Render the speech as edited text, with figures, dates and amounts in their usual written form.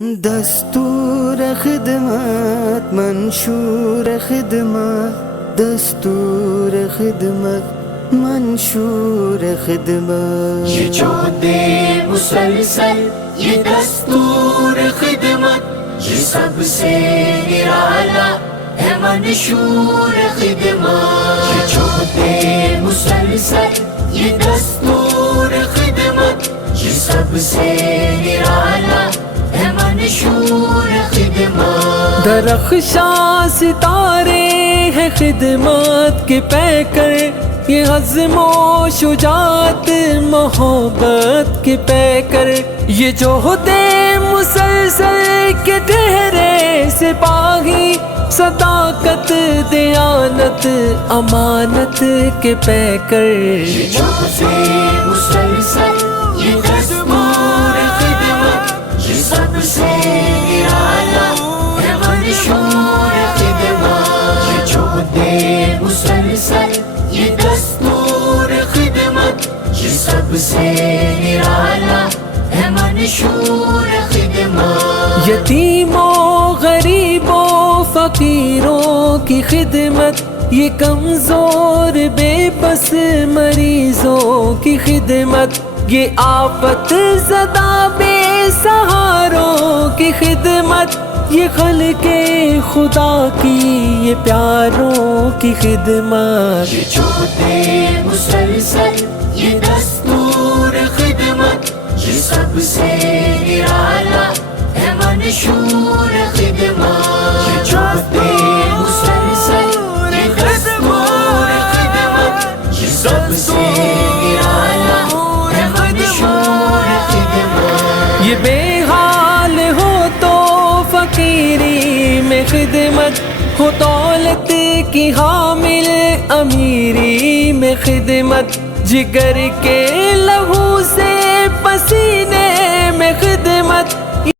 دستور خدمت منشور خدمت، دستور خدمت منشور خدمت، یہ جو دے مسلسل یہ دستور خدمت، یہ سب سے نرالا ہے منشور خدمت، یہ جو دے مسلسل یہ دستور خدمت، یہ سب سے نرالا ہے منشور خدمت۔ درخشاں ستارے ہیں خدمت کے پیکر، یہ عزم و شجاعت محبت کے پیکر، یہ جوہدے مسلسل کے ٹھہرے سپاہی، صداقت دیانت امانت کے پیکر، یہ جو دے مسلسل یہ دستور خدمت، یہ سب سے نرالا ہے منشور خدمت، یہ جو دے مسلسل یہ دستور خدمت، یہ سب سے نرالا ہے منشور خدمت۔ یتیموں غریبوں فقیروں کی خدمت، یہ کمزور بے بس مریضوں کی خدمت، یہ آفت زدہ بے سہاروں کی خدمت، یہ خلق خدا کی یہ پیاروں کی خدمت، یہ جو دے مسلسل یہ دستور خدمت، یہ سب سے نرالا ہے منشور خدمت، یہ جو دے مسلسل یہ دستور خدمت، یہ سب سے نرالا ہے منشور خدمت۔ یہ بے حال ہو تو فقیری میں خدمت، ہو دولت کی حامل امیری میں خدمت، جگر کے